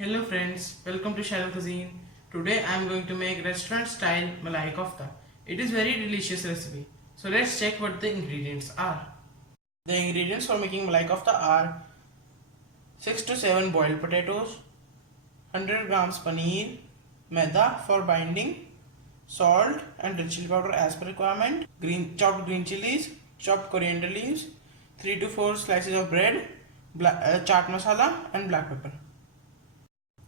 Hello friends, welcome to Shallow Cuisine. Today I am going to make restaurant style Malai kofta. It is very delicious recipe. So let's check what the ingredients are. The ingredients for making Malai kofta are 6 to 7 boiled potatoes, 100 grams paneer, maida for binding, salt and red chili powder as per requirement, chopped green chillies, chopped coriander leaves, 3 to 4 slices of bread, chaat masala and black pepper.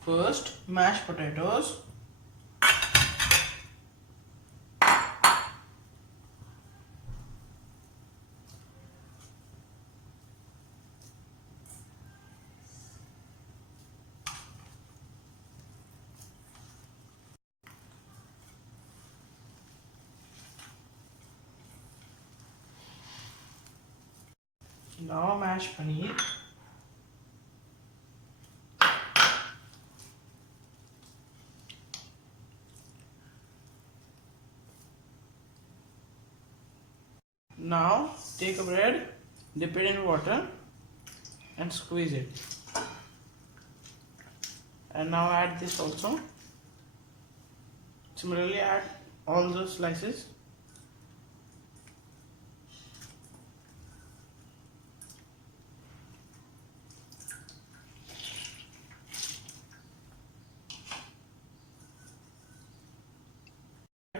First, mashed potatoes. Now mash paneer. Now take a bread, dip it in water and squeeze it. And now add this also. Similarly add all the slices.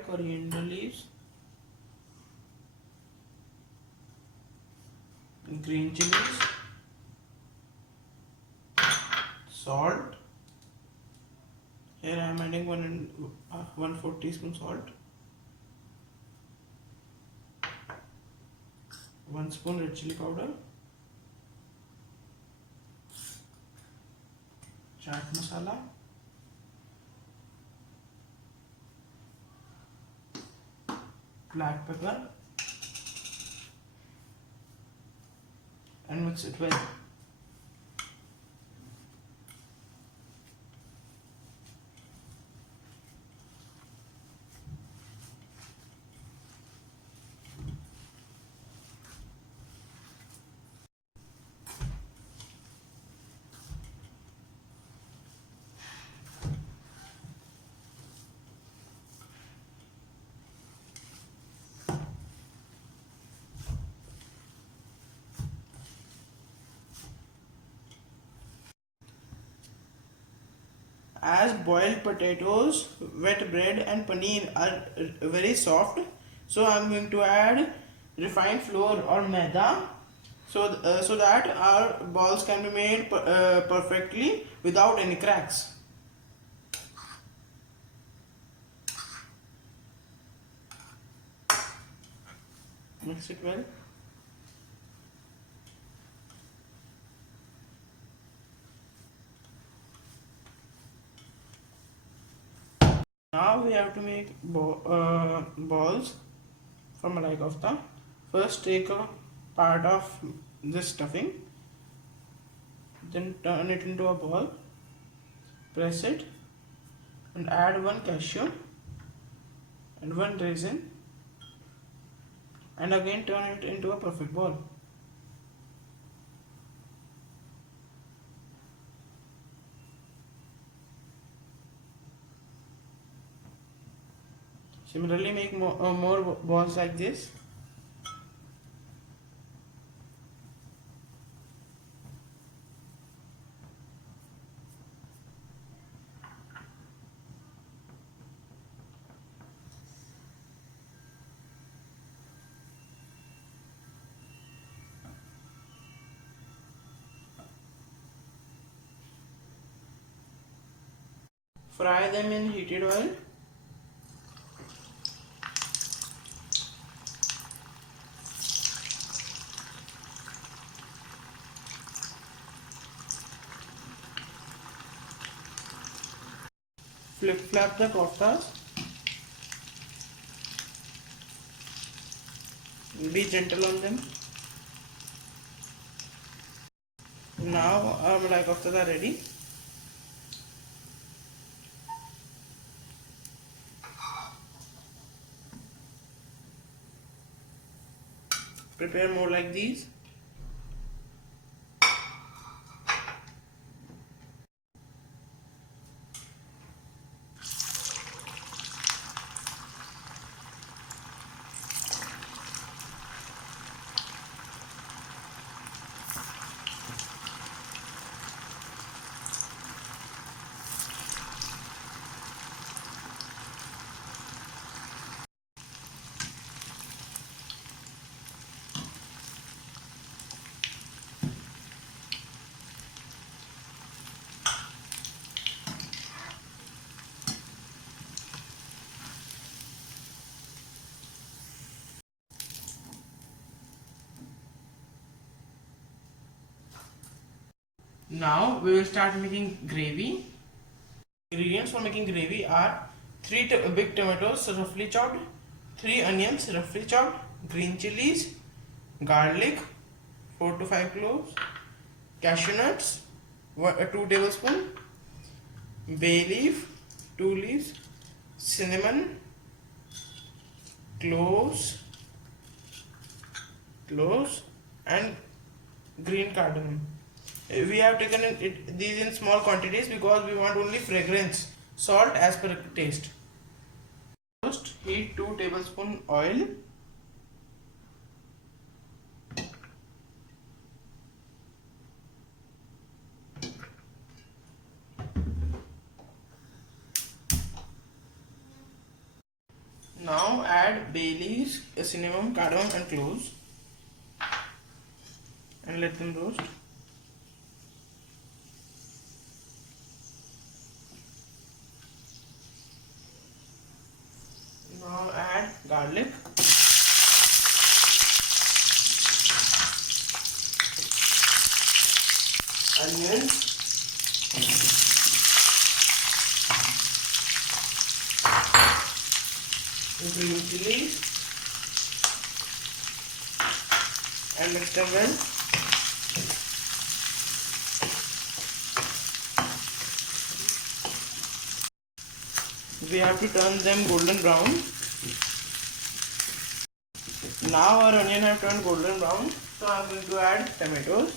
Coriander leaves, green chilies, salt. Here I am adding 1/4 teaspoon salt, 1 spoon red chili powder, chaat masala, black pepper and mix it well. As boiled potatoes, wet bread and paneer are very soft, so I am going to add refined flour or maida so that our balls can be made perfectly without any cracks. Mix it well. Now we have to make balls for malai kofta. First take a part of this stuffing, then turn it into a ball, press it and add 1 cashew and 1 raisin and again turn it into a perfect ball. Similarly make more balls like this. Fry them in heated oil. Flip flap the koftas. Be gentle on them. Now our malai koftas are ready. Prepare more like these. Now we will start making gravy. Ingredients for making gravy are 3 big tomatoes roughly chopped, 3 onions roughly chopped, green chillies, garlic, 4 to 5 cloves, cashew nuts, 2 tablespoons, bay leaf, 2 leaves, cinnamon, cloves, and green cardamom. We have taken these in small quantities because we want only fragrance. Salt as per taste. First, heat 2 tablespoon oil. Now add bay leaves, cinnamon, cardamom and cloves and let them roast. Now add garlic, onions, green chillies and mix them well. We have to turn them golden brown. Now our onion have turned golden brown, so I am going to add tomatoes.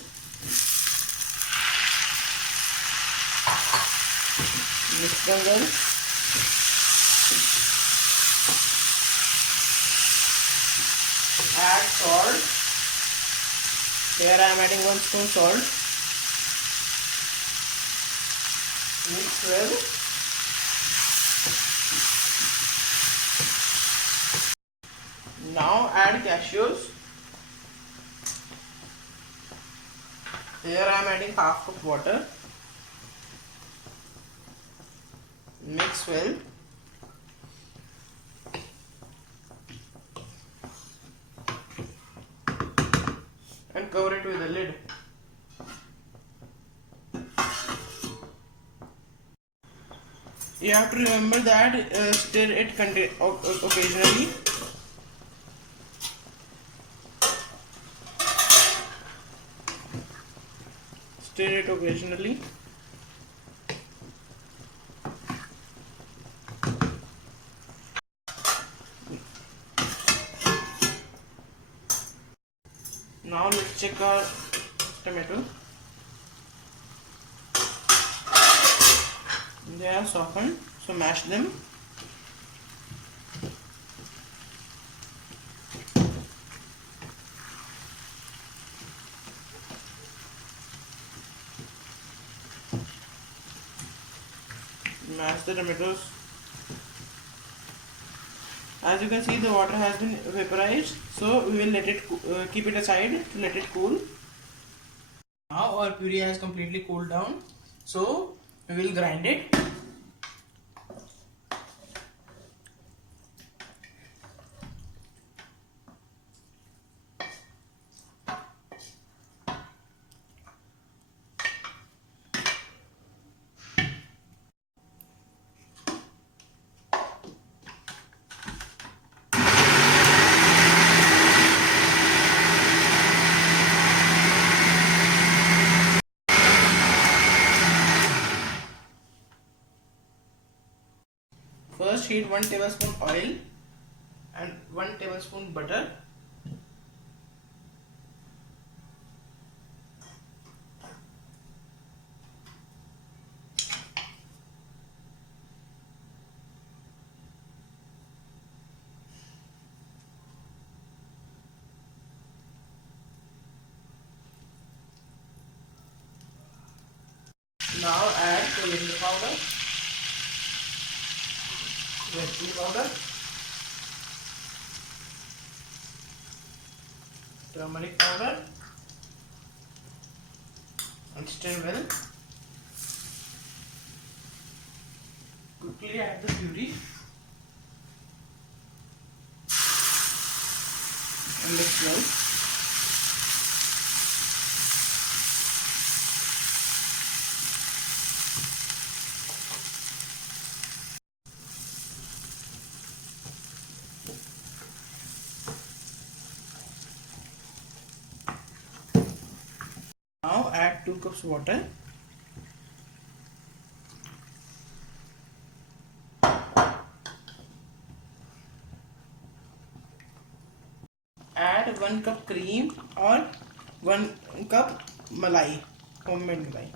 Mix them well. Add salt. Here I am adding 1 spoon salt. Mix well. Now add cashews. Here I am adding half cup water. Mix well. And cover it with a lid. You have to remember that stir it occasionally. Stir it occasionally. Now let's check our tomatoes. They are softened, so mash them. Mash the tomatoes. As you can see, the water has been vaporized, so we will let it keep it aside to let it cool. Now our puree has completely cooled down, so we will grind it. First heat 1 tablespoon oil and 1 tablespoon butter. Now add coriander powder, red chilli powder, turmeric powder and stir well. Quickly add the puree and mix well. Now add 2 cups water. Add 1 cup cream or 1 cup malai, homemade malai.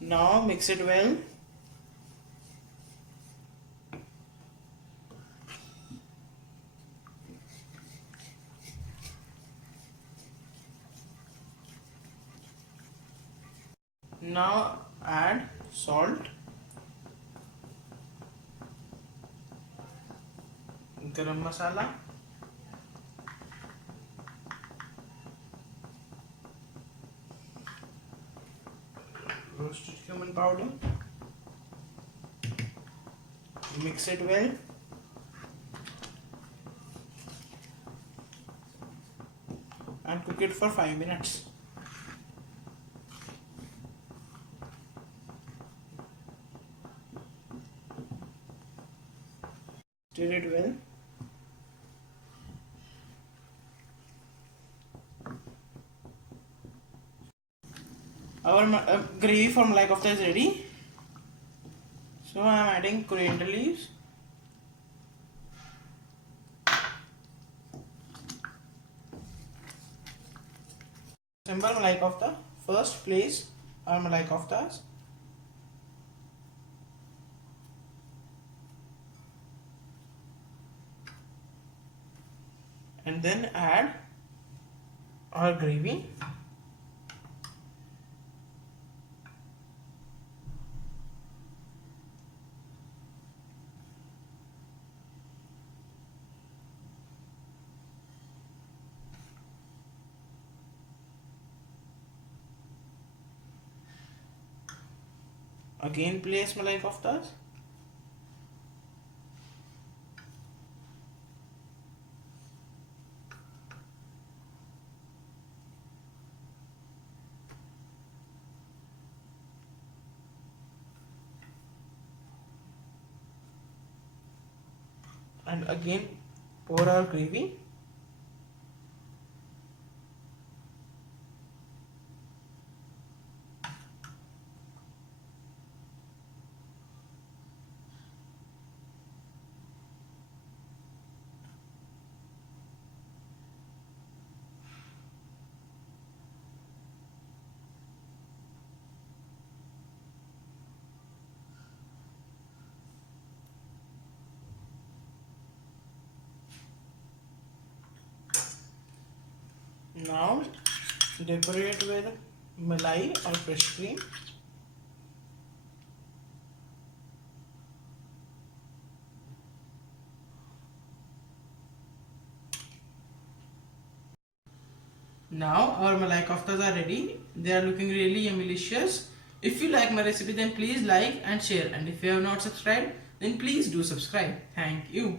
Now mix it well. Now add salt, garam masala, roasted cumin powder. Mix it well. And cook it for 5 minutes. Stir it well. Our gravy for malai kofta is ready. So I am adding coriander leaves. Assemble malai kofta. First place our malai koftas. And then add our gravy. Again place malai koftas. And again pour our gravy. Now decorate with malai or fresh cream. Now our malai koftas are ready. They are looking really yummylicious. If you like my recipe, then please like and share, and if you have not subscribed, then please do subscribe. Thank you.